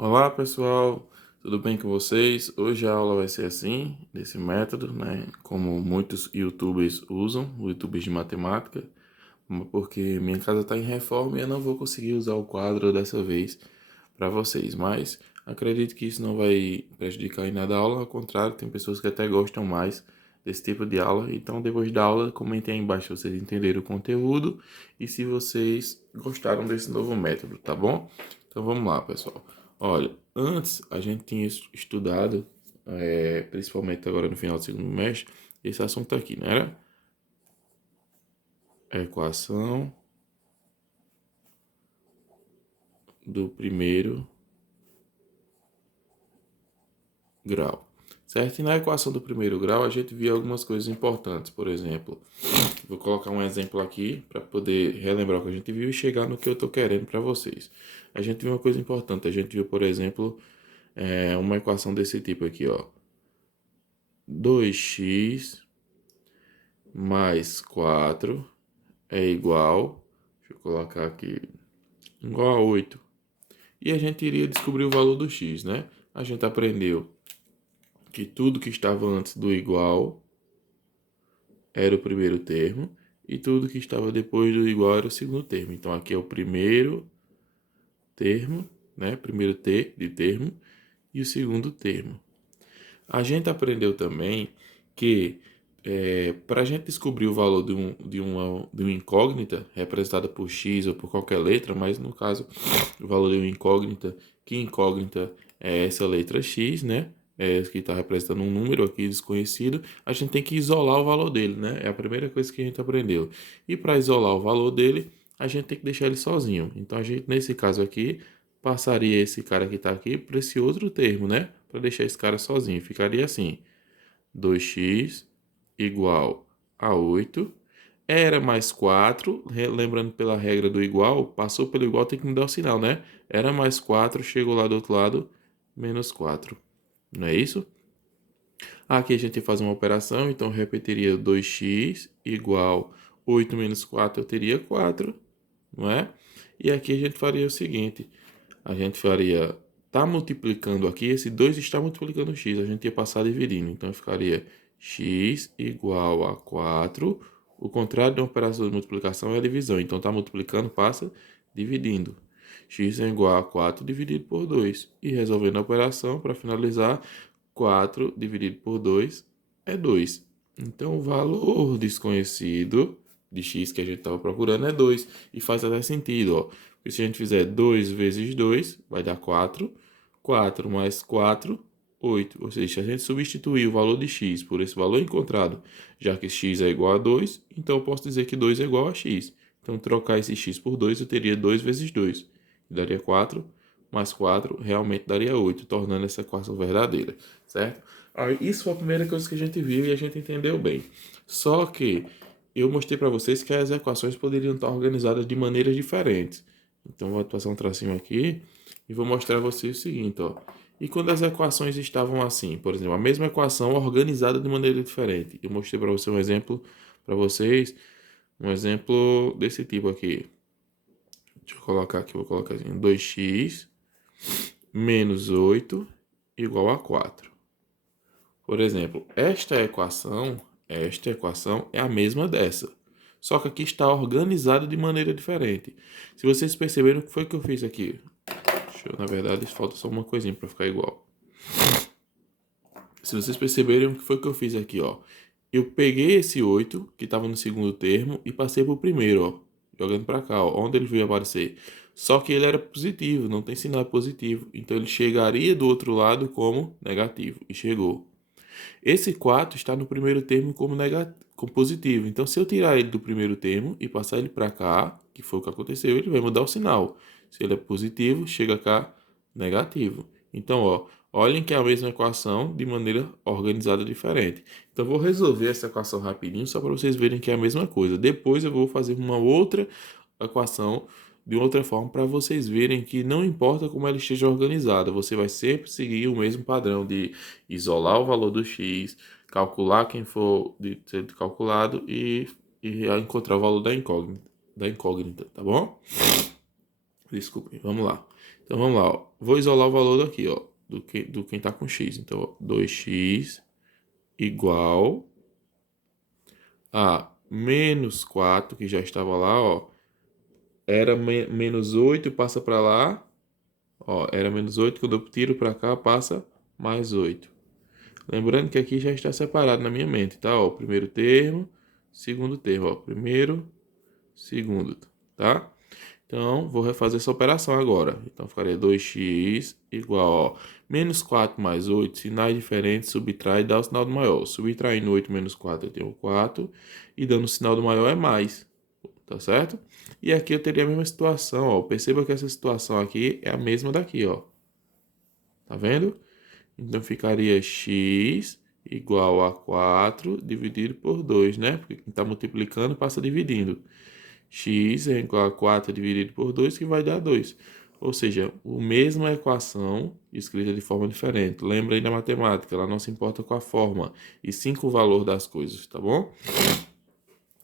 Olá pessoal, tudo bem com vocês? Hoje a aula vai ser assim, desse método, né? Como muitos YouTubers usam, YouTubers de matemática, porque minha casa está em reforma e eu não vou conseguir usar o quadro dessa vez para vocês, mas acredito que isso não vai prejudicar em nada a aula, ao contrário, tem pessoas que até gostam mais desse tipo de aula, então depois da aula comentem aí embaixo se vocês entenderam o conteúdo e se vocês gostaram desse novo método, tá bom? Então vamos lá, pessoal. Olha, antes a gente tinha estudado, principalmente agora no final do segundo mês, esse assunto aqui, não era? A equação do primeiro grau, certo? E na equação do primeiro grau a gente via algumas coisas importantes, por exemplo, vou colocar um exemplo aqui para poder relembrar o que a gente viu e chegar no que eu estou querendo para vocês. A gente viu uma coisa importante, a gente viu, por exemplo, uma equação desse tipo aqui, ó, 2x mais 4 é igual, deixa eu colocar aqui, igual a 8. E a gente iria descobrir o valor do x, né? A gente aprendeu que tudo que estava antes do igual era o primeiro termo e tudo que estava depois do igual era o segundo termo. Então aqui é o primeiro termo, né? Primeiro T de termo e o segundo termo. A gente aprendeu também que para a gente descobrir o valor de uma incógnita, representada por x ou por qualquer letra, mas no caso o valor de uma incógnita, que incógnita é essa letra x, né? Que está representando um número aqui desconhecido, a gente tem que isolar o valor dele, né? É a primeira coisa que a gente aprendeu. E para isolar o valor dele, a gente tem que deixar ele sozinho. Então a gente, nesse caso aqui, passaria esse cara que está aqui para esse outro termo, né? Para deixar esse cara sozinho. Ficaria assim: 2x igual a 8. Era mais 4, lembrando pela regra do igual, passou pelo igual tem que mudar o sinal, né? Era mais 4, chegou lá do outro lado, menos 4. Não é isso? Aqui a gente faz uma operação, então repetiria 2x igual 8 menos 4, eu teria 4, não é? E aqui a gente faria o seguinte, a gente faria, tá multiplicando aqui, esse 2 está multiplicando x, a gente ia passar dividindo, então ficaria x igual a 4, o contrário de uma operação de multiplicação é a divisão, então tá multiplicando, passa dividindo. X é igual a 4 dividido por 2, e resolvendo a operação, para finalizar, 4 dividido por 2 é 2. Então o valor desconhecido de x que a gente estava procurando é 2, e faz até sentido, ó. Porque se a gente fizer 2 vezes 2, vai dar 4. 4 mais 4, 8. Ou seja, se a gente substituir o valor de x por esse valor encontrado, já que x é igual a 2, então eu posso dizer que 2 é igual a x. Então, trocar esse x por 2, eu teria 2 vezes 2, que daria 4, mais 4 realmente daria 8, tornando essa equação verdadeira, certo? Isso foi a primeira coisa que a gente viu e a gente entendeu bem. Só que eu mostrei para vocês que as equações poderiam estar organizadas de maneiras diferentes. Então, vou passar um tracinho aqui e vou mostrar a vocês o seguinte, ó. E quando as equações estavam assim, por exemplo, a mesma equação organizada de maneira diferente. Eu mostrei para você um exemplo para vocês, um exemplo desse tipo aqui. Deixa eu colocar aqui, vou colocar assim, 2x menos 8 igual a 4. Por exemplo, esta equação é a mesma dessa. Só que aqui está organizada de maneira diferente. Se vocês perceberam o que foi que eu fiz aqui? Na verdade, falta só uma coisinha para ficar igual. Se vocês perceberem o que foi que eu fiz aqui, ó. Eu peguei esse 8, que estava no segundo termo, e passei para o primeiro, ó. Jogando para cá, ó. Onde ele veio aparecer. Só que ele era positivo, não tem sinal positivo. Então ele chegaria do outro lado como negativo. E chegou. Esse 4 está no primeiro termo como como positivo. Então, se eu tirar ele do primeiro termo e passar ele para cá, que foi o que aconteceu, ele vai mudar o sinal. Se ele é positivo, chega cá negativo. Então, ó, olhem que é a mesma equação de maneira organizada diferente. Então, eu vou resolver essa equação rapidinho só para vocês verem que é a mesma coisa. Depois eu vou fazer uma outra equação de outra forma para vocês verem que não importa como ela esteja organizada, você vai sempre seguir o mesmo padrão de isolar o valor do x, calcular quem for de ser calculado e encontrar o valor da incógnita, tá bom? Desculpe, vamos lá. Então, vamos lá, ó. Vou isolar o valor daqui, ó, do quem tá com x. Então, ó, 2x igual a menos 4, que já estava lá, ó. Era menos 8, passa para lá. Ó, era menos 8, quando eu tiro para cá, passa mais 8. Lembrando que aqui já está separado na minha mente, tá? Ó, primeiro termo, segundo termo, ó. Primeiro, segundo, tá? Então, vou refazer essa operação agora. Então, ficaria 2x igual, ó, menos 4 mais 8, sinais diferentes, subtrai e dá o sinal do maior. Subtraindo 8 menos 4, eu tenho 4. E dando o sinal do maior é mais, tá certo? E aqui eu teria a mesma situação, ó. Perceba que essa situação aqui é a mesma daqui, ó. Tá vendo? Então, ficaria x igual a 4 dividido por 2, né? Porque quem está multiplicando passa dividindo. X é igual a 4 dividido por 2, que vai dar 2. Ou seja, a mesma equação escrita de forma diferente. Lembra aí da matemática, ela não se importa com a forma, e sim com o valor das coisas, tá bom?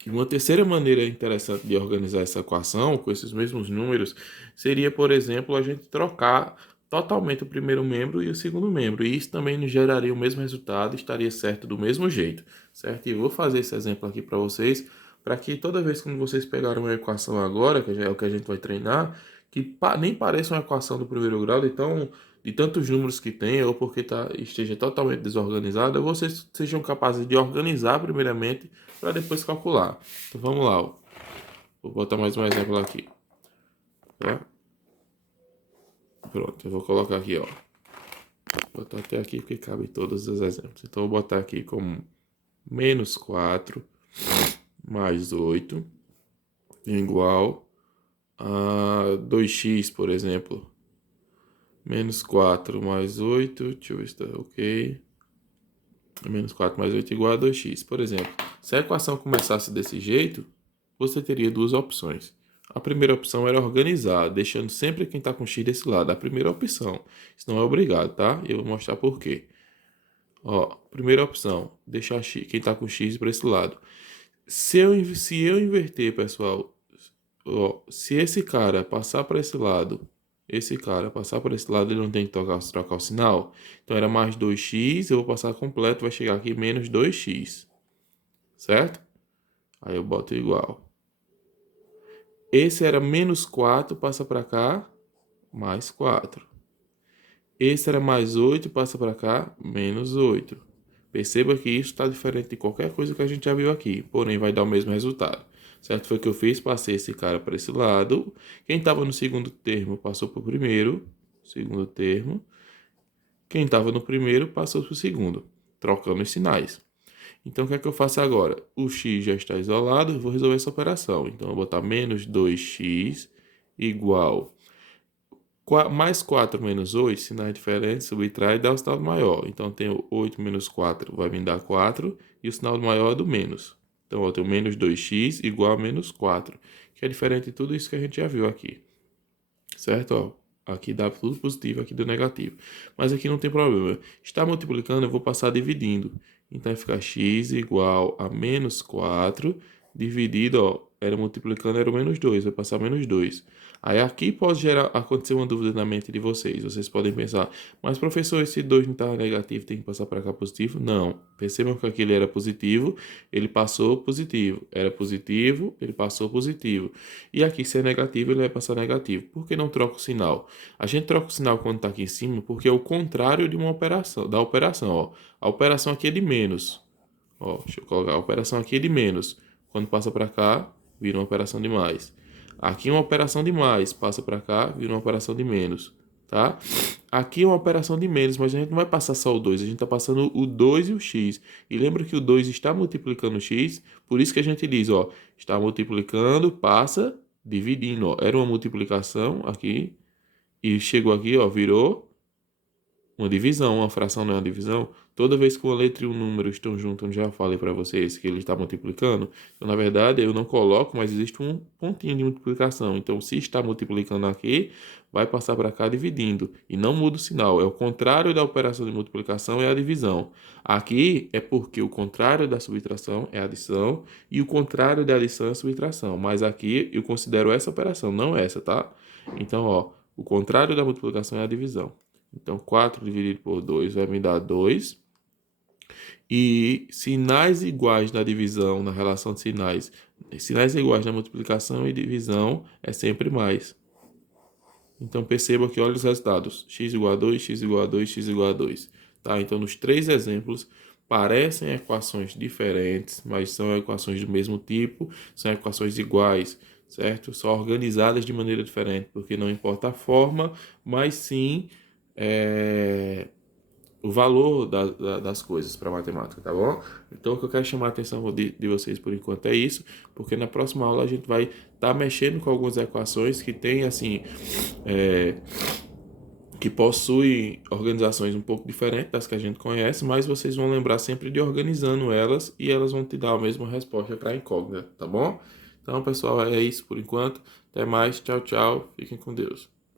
E uma terceira maneira interessante de organizar essa equação com esses mesmos números seria, por exemplo, a gente trocar totalmente o primeiro membro e o segundo membro. E isso também nos geraria o mesmo resultado, estaria certo do mesmo jeito, certo? E eu vou fazer esse exemplo aqui para vocês, para que toda vez que vocês pegarem uma equação agora, que já é o que a gente vai treinar, que nem pareça uma equação do primeiro grau, então de tantos números que tem, ou porque esteja totalmente desorganizada, vocês sejam capazes de organizar primeiramente para depois calcular. Então vamos lá, ó. Vou botar mais um exemplo aqui, tá? Pronto, eu vou colocar aqui, ó. Vou botar até aqui porque cabe todos os exemplos. Então eu vou botar aqui como menos 4 mais 8 igual a 2x, por exemplo. Menos 4 mais 8, deixa eu ver se tá ok. Menos 4 mais 8 igual a 2x. Por exemplo, se a equação começasse desse jeito, você teria duas opções. A primeira opção era organizar, deixando sempre quem está com x desse lado. A primeira opção. Isso não é obrigado, tá? Eu vou mostrar por quê. Ó, primeira opção, deixar quem está com x para esse lado. Se eu inverter, pessoal, ó, se esse cara passar para esse lado, ele não tem que trocar o sinal. Então era mais 2x, eu vou passar completo, vai chegar aqui menos 2x, certo? Aí eu boto igual. Esse era menos 4, passa para cá, mais 4. Esse era mais 8, passa para cá, menos 8. Perceba que isso está diferente de qualquer coisa que a gente já viu aqui, porém vai dar o mesmo resultado. Certo? Foi o que eu fiz, passei esse cara para esse lado. Quem estava no segundo termo passou para o primeiro, segundo termo. Quem estava no primeiro passou para o segundo, trocando os sinais. Então, o que é que eu faço agora? O x já está isolado, eu vou resolver essa operação. Então, eu vou botar menos 2x igual mais 4 menos 8, sinais diferentes, subtrai e dá o sinal do maior. Então, eu tenho 8 menos 4 vai me dar 4 e o sinal do maior é do menos. Então, eu tenho menos 2x igual a menos 4, que é diferente de tudo isso que a gente já viu aqui. Certo? Ó, aqui dá tudo positivo, aqui deu negativo. Mas aqui não tem problema. Está multiplicando, eu vou passar dividindo. Então, vai ficar x igual a menos 4 dividido, ó, era multiplicando, era o menos 2, vai passar menos 2. Aí aqui pode acontecer uma dúvida na mente de vocês. Vocês podem pensar, mas professor, esse 2 não está negativo, tem que passar para cá positivo? Não. Percebam que aquele era positivo, ele passou positivo. Era positivo, ele passou positivo. E aqui, se é negativo, ele vai passar negativo. Por que não troca o sinal? A gente troca o sinal quando está aqui em cima, porque é o contrário de uma operação, da operação, ó. A operação aqui é de menos. Ó, deixa eu colocar, a operação aqui é de menos. Quando passa para cá, vira uma operação de mais. Aqui uma operação de mais, passa para cá, vira uma operação de menos, tá? Aqui é uma operação de menos, mas a gente não vai passar só o 2, a gente está passando o 2 e o x. E lembra que o 2 está multiplicando o x, por isso que a gente diz, ó, está multiplicando, passa, dividindo, ó. Era uma multiplicação aqui, e chegou aqui, ó, virou uma divisão. Uma fração não é uma divisão. Toda vez que uma letra e um número estão juntos, eu já falei para vocês que ele está multiplicando. Então, na verdade, eu não coloco, mas existe um pontinho de multiplicação. Então, se está multiplicando aqui, vai passar para cá dividindo. E não muda o sinal. É o contrário da operação de multiplicação, é a divisão. Aqui é porque o contrário da subtração é a adição e o contrário da adição é a subtração. Mas aqui eu considero essa operação, não essa, tá? Então, ó, O contrário da multiplicação é a divisão. Então, 4 dividido por 2 vai me dar 2. E sinais iguais na divisão, na relação de sinais, sinais iguais na multiplicação e divisão é sempre mais. Então, perceba que olha os resultados. X igual a 2, x igual a 2, x igual a 2. Tá? Então, nos três exemplos, parecem equações diferentes, mas são equações do mesmo tipo, são equações iguais, certo? São organizadas de maneira diferente, porque não importa a forma, mas sim o valor das coisas para matemática, tá bom? Então, o que eu quero chamar a atenção de vocês por enquanto é isso, porque na próxima aula a gente vai estar mexendo com algumas equações que tem, assim, que possuem organizações um pouco diferentes das que a gente conhece, mas vocês vão lembrar sempre de organizando elas e elas vão te dar a mesma resposta para a incógnita, tá bom? Então, pessoal, é isso por enquanto. Até mais. Tchau, tchau. Fiquem com Deus.